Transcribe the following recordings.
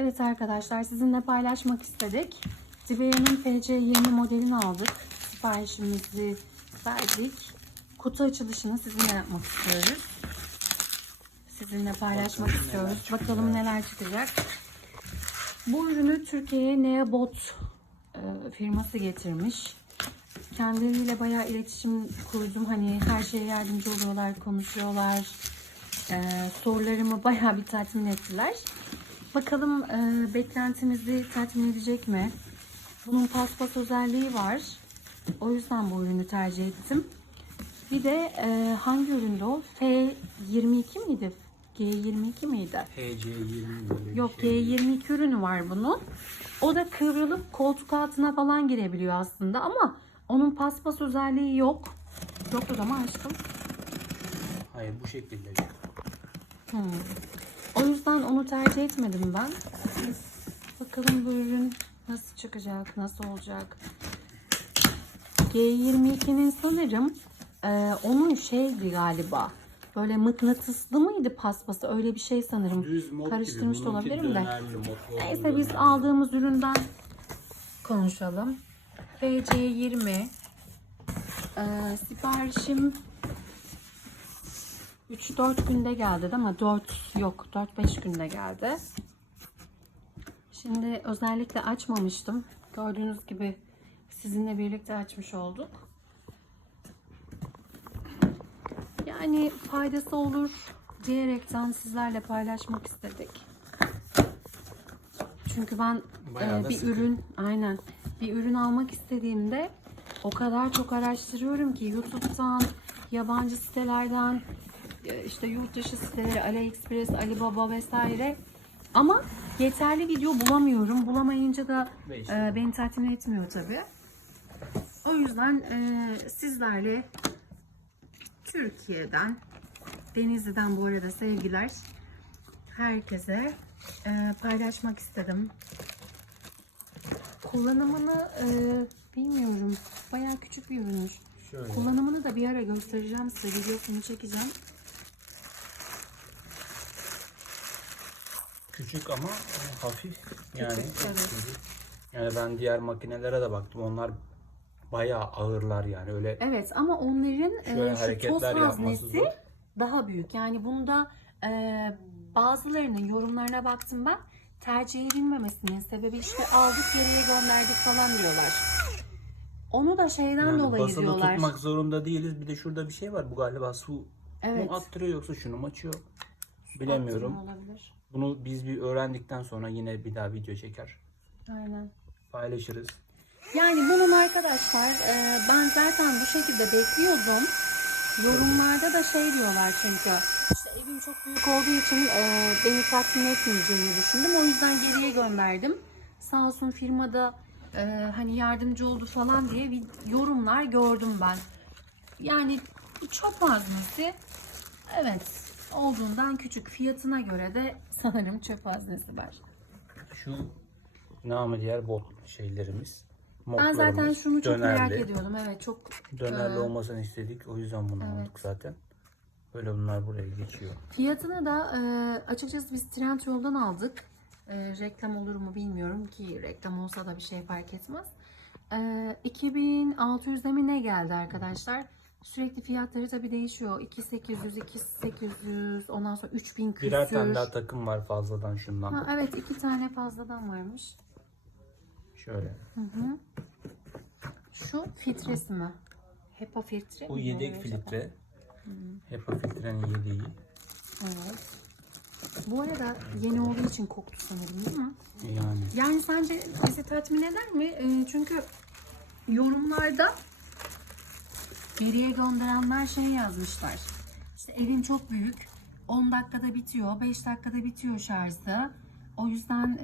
Evet arkadaşlar, sizinle paylaşmak istedik. Zibea'nın FC20 modelini aldık. Siparişimizi verdik. Kutu açılışını sizinle yapmak istiyoruz. Sizinle paylaşmak istiyoruz. Bakalım neler çıkacak. Bu ürünü Türkiye'ye Neobot firması getirmiş. Kendileriyle bayağı iletişim kurdum. Hani her şeye yardımcı oluyorlar, konuşuyorlar. Sorularımı bayağı bir tatmin ettiler. Bakalım beklentimizi tatmin edecek mi? Bunun paspas özelliği var. O yüzden bu ürünü tercih ettim. Bir de hangi üründü o? F22 miydi? G22 miydi? FC20 Yok, G22 ürünü var bunun. O da kıvrılıp koltuk altına falan girebiliyor aslında ama onun paspas özelliği yok. Yok o zaman aşkım. Hayır, bu şekilde. O yüzden onu tercih etmedim ben. Bakalım bu ürün nasıl çıkacak, nasıl olacak. G22'nin sanırım onun şeydi galiba. Böyle mıknatıslı mıydı paspası? Öyle bir şey sanırım. Düz mod Karıştırmış gibi. da Bununki olabilirim de. dönerli mod. Neyse biz aldığımız üründen konuşalım. FC20 siparişim 3-4 günde geldi değil mi? 4-5 günde geldi. Şimdi özellikle açmamıştım. Gördüğünüz gibi sizinle birlikte açmış olduk. Yani faydası olur diyerekten sizlerle paylaşmak istedik. Çünkü ben bir ürün almak istediğimde o kadar çok araştırıyorum ki YouTube'dan, yabancı sitelerden, işte yurt dışı siteleri, AliExpress, Alibaba vesaire. Ama yeterli video bulamıyorum. Bulamayınca da beni tatmin etmiyor tabii. O yüzden sizlerle Türkiye'den, Denizli'den bu arada sevgiler, herkese paylaşmak istedim. Kullanımını bilmiyorum. Bayağı küçük bir ürünmüş. Şöyle. Kullanımını da bir ara göstereceğim size. Videosunu çekeceğim. Küçük ama hafif. Yani evet. yani ben diğer makinelere de baktım. Onlar bayağı ağırlar yani. Öyle Evet ama onların şöyle şu hareketler toz yapması haznesi zor. daha büyük. Yani bunda bazılarının yorumlarına baktım ben. Tercih edilmemesinin sebebi işte aldık geriye gönderdik falan diyorlar. Onu da şeyden Yani dolayı basılı diyorlar. tutmak zorunda değiliz. Bir de şurada bir şey var. Bu galiba su Evet. mu attırıyor yoksa şunu mu açıyor? Bilemiyorum. Olabilir. Bunu biz bir öğrendikten sonra yine bir daha video çeker. Aynen. Paylaşırız. Yani bunun arkadaşlar ben zaten bu şekilde bekliyordum. Yorumlarda da şey diyorlar çünkü işte evim çok büyük olduğu için beni tatmin etmeyeceğini düşündüm. O yüzden geriye gönderdim. Sağ olsun firmada hani yardımcı oldu falan diye bir yorumlar gördüm ben. Yani çöp haznesi evet olduğundan küçük, fiyatına göre de sanırım çöp haznesi var. Şu namı diğer bot şeylerimiz. Ben zaten Modlarımız şunu çok merak dönerli. ediyordum. Evet çok Dönerli olmasını istedik. O yüzden bunu aldık zaten. Böyle bunlar buraya geçiyor. fiyatını da açıkçası biz Trendyol'dan aldık. Reklam olur mu bilmiyorum ki reklam olsa da bir şey fark etmez. 2600'e mi ne geldi arkadaşlar? Sürekli fiyatları tabii değişiyor. 2800, 2800, ondan sonra 3000 küsür. Birer tane daha takım var fazladan şundan. Ha, evet 2 tane fazladan varmış. Şöyle. Şu filtresi mi? HEPA filtre Bu mi? yedek Öyle filtre. HEPA filtrenin yedeği. Evet. Bu arada yeni olduğu için koktu sanırım değil mi? Yani Sence bizi tatmin eder mi? Çünkü yorumlarda geriye gönderenler şey yazmışlar. İşte evin çok büyük. 10 dakikada bitiyor. 5 dakikada bitiyor şarjı. O yüzden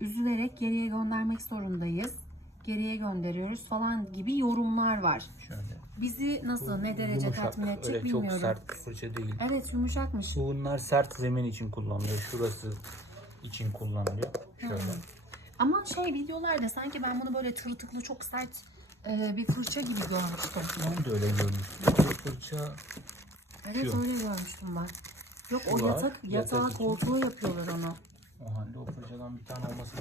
üzülerek geriye göndermek zorundayız. Geriye gönderiyoruz falan gibi yorumlar var. şöyle. Bizi nasıl, ne derece Yumuşak. tatmin edecek Öyle bilmiyorum. çok sert fırça değil. Evet yumuşakmış. Bunlar sert zemin için kullanılıyor. Şurası için kullanılıyor. Şöyle. Ama videolarda sanki ben bunu böyle tırtıklı çok sert bir fırça gibi görmüştüm. Ben de öyle görmüştüm. Bu fırça Evet şu. öyle görmüştüm ben. Yok Şu o var, yatağı yatak için. koltuğu yapıyorlar onu. O halde o fırçadan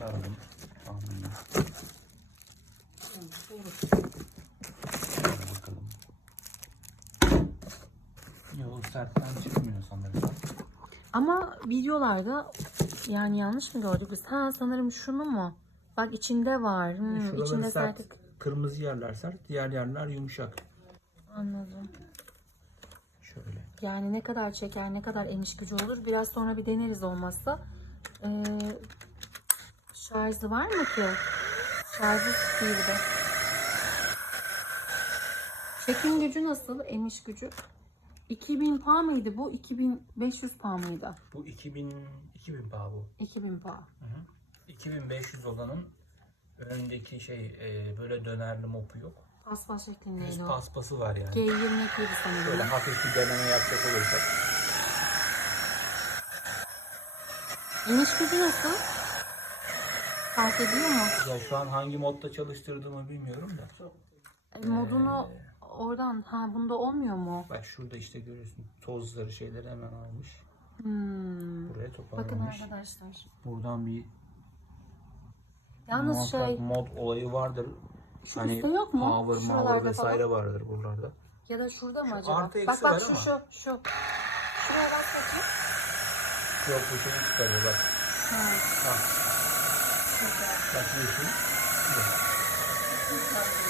çıkaralım. Tamam. Bakalım. Yok, sertten çıkmıyor sanırım. Ama videolarda yani yanlış mı gördük biz? Ha, sanırım şunu mu? Bak içinde var. Şuraları İçinde sert, sert. kırmızı yerler sert, diğer yerler yumuşak. Anladım. Şöyle. Yani ne kadar çeker, ne kadar eniş gücü olur. Biraz sonra bir deneriz olmazsa. Şarjı var mı ki? Şarjı değil de. Çekim gücü nasıl? Eniş gücü. 2000 pa mıydı bu? 2500 pa mıydı? Bu 2000 paha bu. 2000 pa. 2500 olanın önündeki böyle dönerli mopu yok. Paspas Yüz şeklindeydi o. paspası var yani. G22'ydi sanırım. Böyle hafif bir deneme yapacak olursak. İniş gücü nasıl? Fark ediyor mu? Ya şu an hangi modda çalıştırdığımı bilmiyorum da. Modunu oradan, ha bunda olmuyor mu? Bak şurada işte görüyorsun, tozları şeyleri hemen almış. Buraya Bakın toparlamış. arkadaşlar. Buradan bir Yalnız muhakkak mod olayı vardır. şu Hani üstte yok mu? power Şuralarda vesaire vardır buralarda. Ya da şurada mı Şu acaba? artı eksi Bak bak var şu ama. şu. Şuraya bak bakayım. Yok, bu şeyi çıkarıyor bak. Ha. Bak. Güzel. Bakıyorsun.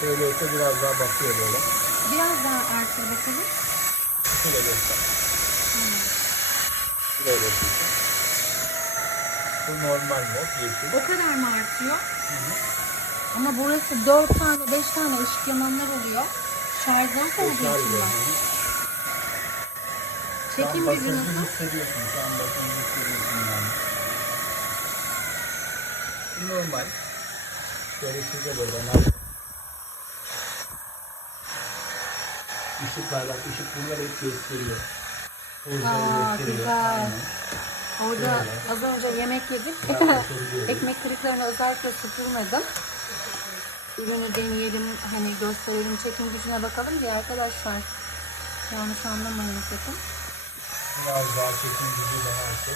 Şöyle ise biraz daha bakıyor böyle. Biraz daha artır bakalım. Şöyle göster. Şuraya bakıyorsun. Bu normal mod yeşil. O kadar mı artıyor? Ama burası 4 tane 5 tane ışık yananlar oluyor. Şarjdan sonra Tekrar geçiyor. ediyorum. Çekim Şu an gücü basıncı nasıl? hissediyorsun. Şu an basıncı hissediyorsun yani. Normal. Şöyle şurada böyle ışıklar bak, ışık bunları hep gösteriyor. Aa, güzel. Aynen. Orada Öyle. az önce yemek yedik. Ekmek kırıklarını özellikle süpürmedim. Ürünü deneyelim, hani gösterelim, çekim gücüne bakalım diye arkadaşlar. Yanlış anlamayın sakın. Biraz daha çekim gücü de varsa.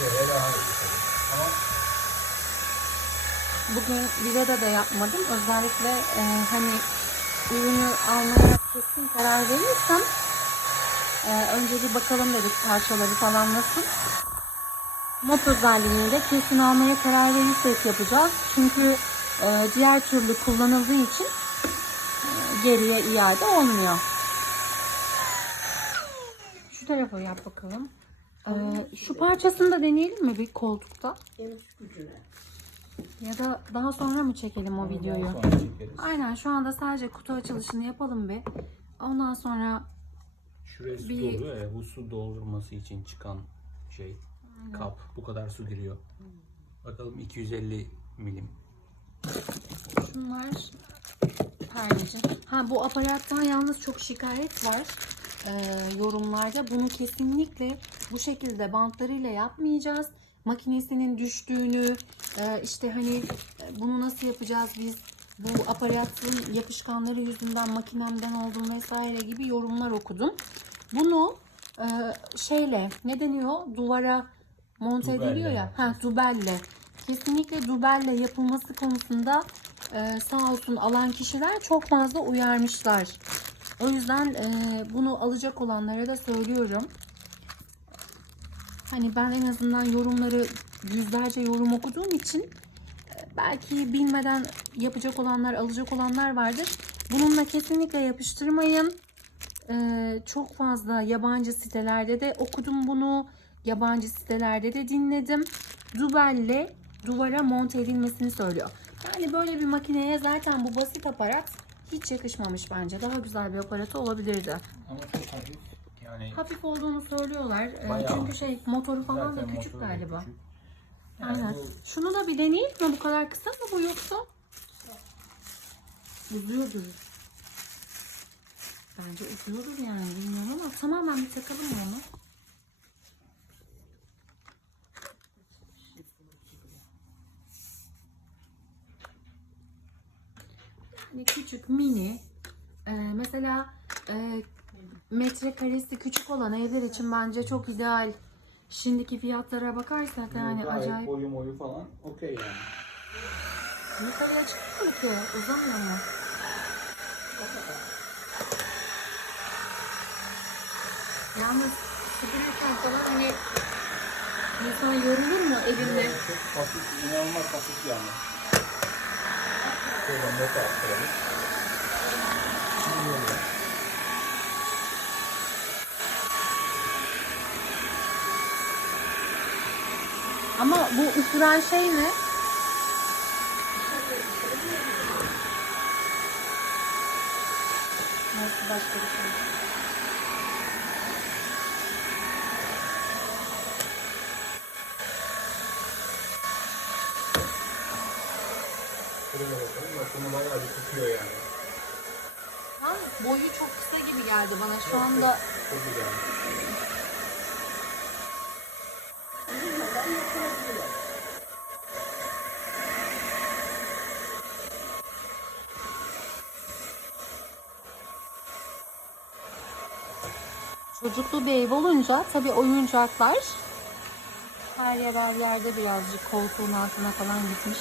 Böyle daha iyi tabii. Ama Bugün videoda da yapmadım. Özellikle hani ürünü almaya kesin karar verirsem önce bir bakalım dedik parçaları falan nasıl. Not özelliğiyle kesin almaya karar verirsek yapacağız. Çünkü diğer türlü kullanıldığı için geriye iade olmuyor. Şu tarafa yap bakalım. Şu parçasını da deneyelim mi bir koltukta? Ya da daha sonra mı çekelim o videoyu? sonra çekeriz. Aynen, şu anda sadece kutu açılışını yapalım bir. Ondan sonra Şuraya su Bir- doluyor ya, bu su doldurması için çıkan kap. Bu kadar su giriyor. Bakalım 250 milim. şunlar perdeci. Ha, bu aparattan yalnız çok şikayet var yorumlarda. Bunu kesinlikle bu şekilde bantlarıyla yapmayacağız. Makinesinin düştüğünü, işte hani bunu nasıl yapacağız biz? Bu aparatın yapışkanları yüzünden makinemden oldum vesaire gibi yorumlar okudum. Bunu şeyle, ne deniyor? Duvara monte Dubelle ediliyor ya. yapacağız. Ha, dubelle. Kesinlikle dubelle yapılması konusunda sağ olsun alan kişiler çok fazla uyarmışlar. O yüzden bunu alacak olanlara da söylüyorum. Hani ben en azından yorumları, yüzlerce yorum okuduğum için belki bilmeden yapacak olanlar, alacak olanlar vardır. Bununla kesinlikle yapıştırmayın. Çok fazla yabancı sitelerde de okudum bunu. Yabancı sitelerde de dinledim. Dubelle duvara monte edilmesini söylüyor. Yani böyle bir makineye zaten bu basit aparat hiç yakışmamış bence. Daha güzel bir aparatı olabilirdi. Ama çok hafif. Yani Hafif olduğunu söylüyorlar. Bayağı Çünkü motoru falan da zaten küçük motoru da galiba. küçük. Yani Aynen. bu Şunu da bir deneyelim mi? Bu kadar kısa mı bu yoksa? Uzuyordur. Bence uzuyordur yani, bilmiyorum ama tamamen bir takalım mı onu? Yani küçük, mini. Mesela metrekaresi küçük olan evler için bence çok ideal Şimdiki fiyatlara bakarsak yani Gayet acayip. boyu falan okey yani. Yukarıya çıkmıyor ki. Uzamıyor mu? Yalnız süpürürken falan hani insan yorulur mu elinde? Çok hafif, inanılmaz hafif yani. Şöyle not attıralım. Şimdi böyle. Ama bu üfüren şey ne? Nasıl başka bir şey? Şuraya bakalım. Bak bunu bayağı bir tutuyor yani. Boyu çok kısa gibi geldi bana şu anda. Çok güzel. Çocuklu bir ev olunca tabii oyuncaklar her yerde birazcık koltuğun altına falan gitmiş.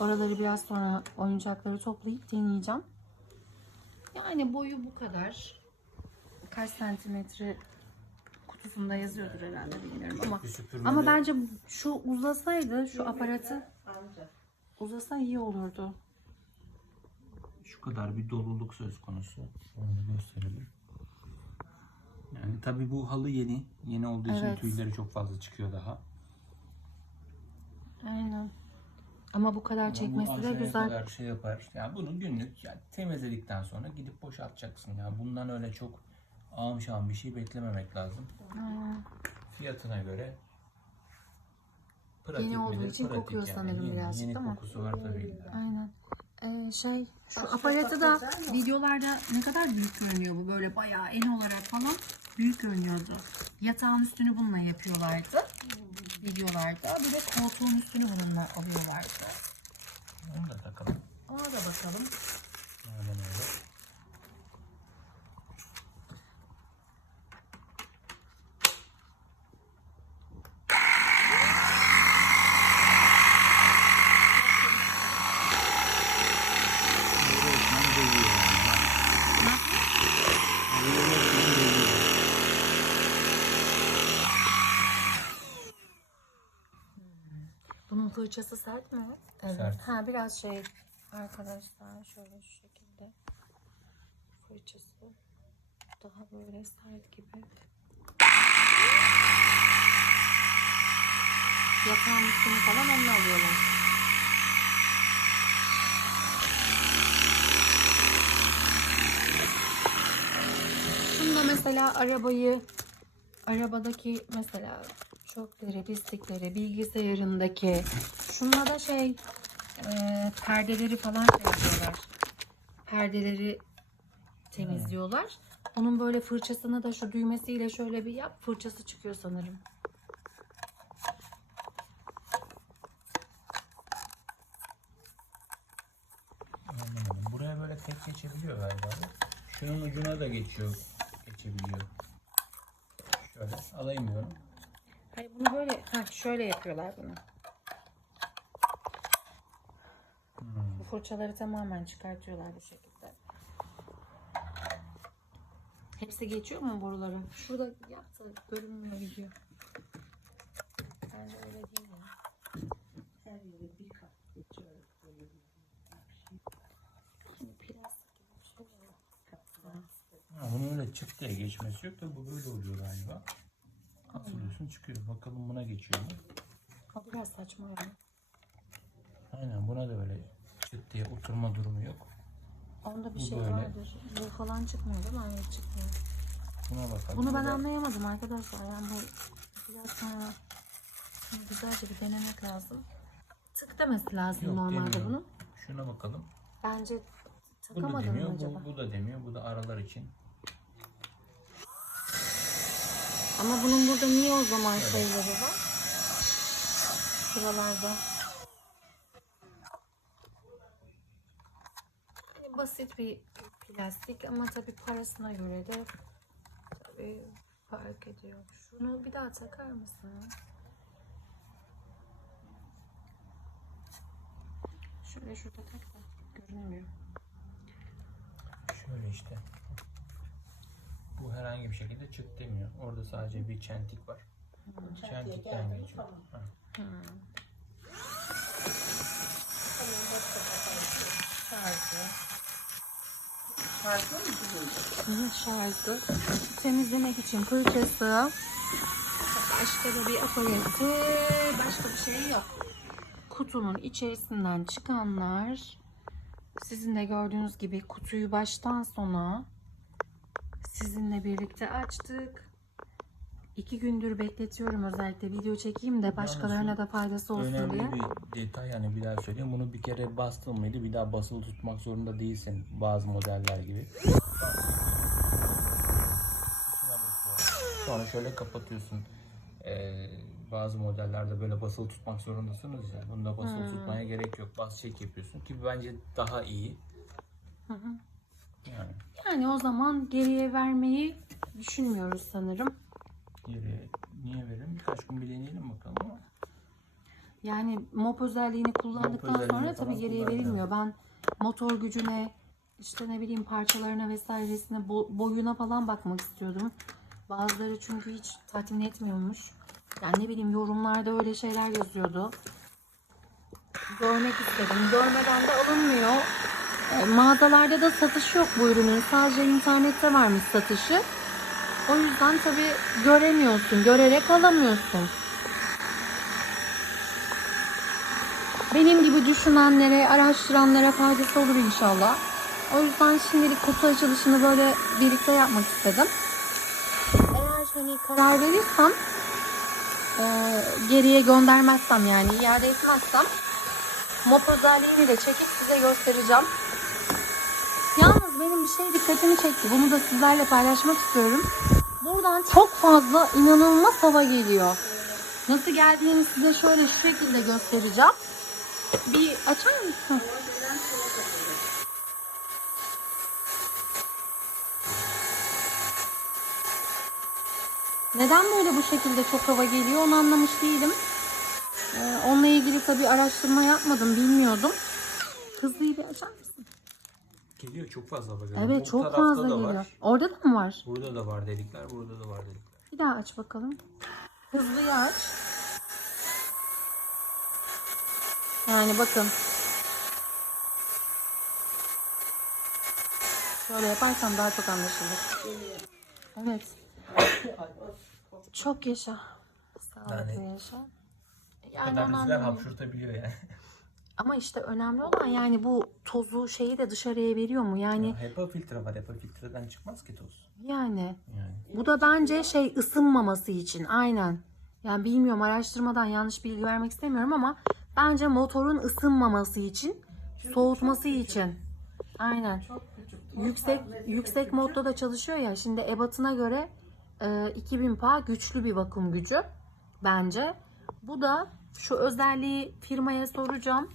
Oraları biraz sonra oyuncakları toplayıp deneyeceğim. Yani boyu bu kadar. Kaç santimetre kutusunda yazıyordur herhalde bilmiyorum ama. Ama bence şu uzasaydı şu aparatı uzasa iyi olurdu. Şu kadar bir doluluk söz konusu. Onu gösterelim. Yani tabii bu halı yeni. Yeni olduğu için Evet. tüyleri çok fazla çıkıyor daha. Aynen. Ama bu kadar Ama çekmesi bu de aşağıya güzel. kadar şey yapar. Yani bunu günlük yani temizledikten sonra gidip boşaltacaksın. Yani bundan öyle çok ağım şağım bir şey beklememek lazım. Aynen. Fiyatına göre pratik Yeni olduğu midir? için Pratik kokuyor yani. sanırım birazcık, Yeni değil mi? kokusu var tabii. Aynen. Şu aparatı da videolarda ne kadar büyük görünüyor bu. Böyle bayağı en olarak falan büyük görünüyordu. Yatağın üstünü bununla yapıyorlardı. Videolarda. Bir de koltuğun üstünü bununla alıyorlardı. Onu da takalım. Ona da bakalım. Aynen öyle. Bunun fırçası sert mi? Evet. Sert. Ha biraz şey arkadaşlar şöyle şu şekilde fırçası daha böyle sert gibi. Yatağın üstünü falan onunla alıyorlar. Şununla mesela arabadaki mesela çöpleri, pislikleri, bilgisayarındaki şununla da perdeleri falan yapıyorlar. Perdeleri temizliyorlar. Onun böyle fırçasını da şu düğmesiyle şöyle bir yap. Fırçası çıkıyor sanırım. Anlamadım. Buraya böyle tek geçebiliyor galiba. Şunun ucuna da geçebiliyor. Şöyle alayım diyorum. Hayır bunu böyle şöyle yapıyorlar bunu. Bu fırçaları tamamen çıkartıyorlar bu şekilde. Hepsi geçiyor mu borulara? Şurada yaptı görünmüyor video. Bence öyle değil ya. Her yere bir kat geçiyor. Hani plastik gibi bir şey var. Bunun öyle çıt diye geçmesi yok da bu böyle oluyor galiba. Asılıyorsun çıkıyor. Bakalım buna geçiyor mu? O biraz saçma yani. Aynen buna da öyle çıt diye oturma durumu yok. Onda bir Bu şey böyle. vardır. Bu falan çıkmıyor değil mi? Hayır çıkmıyor. Buna bakalım. Bunu ben Bu da- anlayamadım arkadaşlar. Yani bu biraz sonra güzelce bir denemek lazım. Tık demesi lazım Yok, normalde demiyor. bunun. Şuna bakalım. Bence Bu da takamadım demiyor. mı acaba? Bu da demiyor. Bu da aralar için. Ama bunun burada niye o zaman şeyleri var? Şuralarda. Yani basit bir plastik ama tabii parasına göre de tabii fark ediyor. Şunu bir daha takar mısın? Şöyle şurada tak da görünmüyor. Şöyle işte. Bu herhangi bir şekilde çıt demiyor. Orada sadece bir çentik var. Çentikten geçiyor. Ha. Şarjlı mı gidiyor? Şarjlı. Temizlemek için fırçası. Başka da bir aparatı. Başka bir şey yok. Kutunun içerisinden çıkanlar. Sizin de gördüğünüz gibi kutuyu baştan sona sizinle birlikte açtık. 2 gündür bekletiyorum, özellikle video çekeyim de başkalarına da faydası olsun Önemli diye. bir detay, yani bir daha söyleyeyim. Bunu bir kere bastın mıydı bir daha basılı tutmak zorunda değilsin bazı modeller gibi. Sonra şöyle kapatıyorsun. Bazı modellerde böyle basılı tutmak zorundasınız ya. Bunda basılı tutmaya gerek yok. Bas çek yapıyorsun ki bence daha iyi. Yani o zaman geriye vermeyi düşünmüyoruz sanırım. Geriye niye verelim? Birkaç gün bir deneyelim bakalım ama. Yani mop özelliğini kullandıktan özelliğini sonra falan tabii geriye kullanacağım. verilmiyor. Ben motor gücüne, işte ne bileyim parçalarına vesairesine, boyuna falan bakmak istiyordum. Bazıları çünkü hiç tatmin etmiyormuş. Yani ne bileyim yorumlarda öyle şeyler yazıyordu. Görmek istedim. Görmeden de alınmıyor. Mağazalarda da satış yok bu ürünün. Sadece internette varmış satışı. O yüzden tabii göremiyorsun. Görerek alamıyorsun. Benim gibi düşünenlere, araştıranlara faydası olur inşallah. O yüzden şimdilik kutu açılışını böyle birlikte yapmak istedim. Eğer hani karar verirsem, geriye göndermezsem, yani iade etmezsem, mop özelliğini de çekip size göstereceğim. Yalnız benim bir şey dikkatimi çekti. Bunu da sizlerle paylaşmak istiyorum. Buradan çok fazla inanılmaz hava geliyor. Nasıl geldiğini size şöyle şu şekilde göstereceğim. Bir açar mısın? Neden böyle bu şekilde çok hava geliyor onu anlamış değilim. Onunla ilgili tabii araştırma yapmadım, bilmiyordum. Hızlıyı bir açar mısın? Geliyor, çok fazla var. Evet, Bu çok tarafta fazla da geliyor. var. Orada da mı var? Burada da var delikler, burada da var delikler. Bir daha aç bakalım. Hızlıyı aç. Yani bakın. Şöyle yaparsam daha çok anlaşılır. Evet. Çok yaşa. Sağlıklı yaşa. Yani kadar onu rüzgar anlamıyorum. hapşurtabiliyor yani. Ama işte önemli olan yani bu tozu şeyi de dışarıya veriyor mu? Yani HEPA filtre var. HEPA filtreden çıkmaz ki toz. yani Yani. bu da bence şey, ısınmaması için. Aynen. Yani bilmiyorum, araştırmadan yanlış bilgi vermek istemiyorum ama bence motorun ısınmaması için, soğutması için. Aynen. Yüksek modda da çalışıyor ya. Şimdi ebatına göre 2000 PA güçlü bir vakum gücü bence. Bu da şu özelliği firmaya soracağım.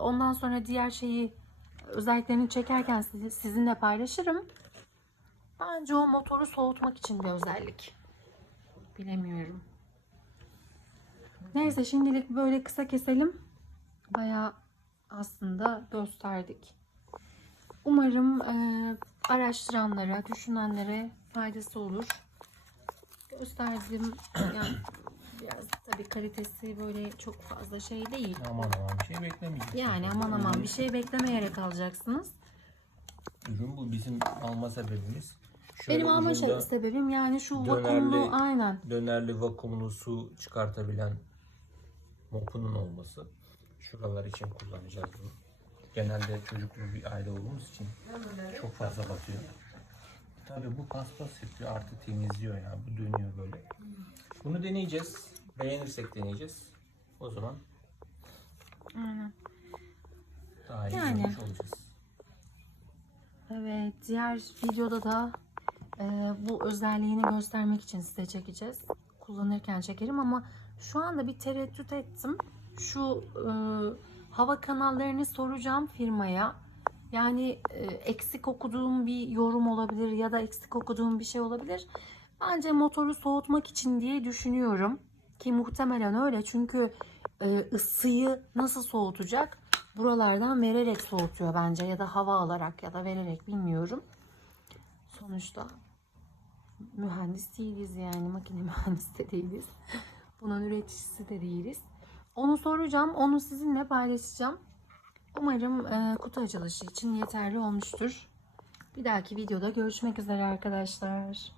Ondan sonra diğer şeyi, özelliklerini çekerken sizinle paylaşırım. Bence o motoru soğutmak için bir özellik. Bilemiyorum. Neyse, şimdilik böyle kısa keselim. Bayağı aslında gösterdik. Umarım araştıranlara, düşünenlere faydası olur. Gösterdim. Yani biraz tabii kalitesi böyle çok fazla şey değil. Aman bir şey beklemeyeceğiz. Yani aman bir şey beklemeyerek alacaksınız. Ürün bu, bizim alma sebebimiz. Şöyle Benim alma ucunda sebebim yani şu dönerli- vakumlu, aynen. dönerli vakumlu su çıkartabilen mopunun olması. Şuralar için kullanacağız bunu. Genelde çocuklu bir aile olduğumuz için çok fazla batıyor. Tabii bu paspas yapıyor, artık temizliyor ya. Bu dönüyor böyle. Bunu deneyeceğiz. Beğenirsek deneyeceğiz. O zaman Aynen. daha iyi Yani. görmüş olacağız. Evet, diğer videoda da bu özelliğini göstermek için size çekeceğiz. Kullanırken çekerim ama şu anda bir tereddüt ettim. Şu hava kanallarını soracağım firmaya. Yani eksik okuduğum bir yorum olabilir ya da eksik okuduğum bir şey olabilir. Bence motoru soğutmak için diye düşünüyorum. Ki muhtemelen öyle, çünkü ısıyı nasıl soğutacak? Buralardan vererek soğutuyor bence, ya da hava alarak ya da vererek, bilmiyorum. Sonuçta mühendis değiliz yani, makine mühendisi de değiliz. Bunun üreticisi de değiliz. Onu soracağım, onu sizinle paylaşacağım. Umarım kutu açılışı için yeterli olmuştur. Bir dahaki videoda görüşmek üzere arkadaşlar.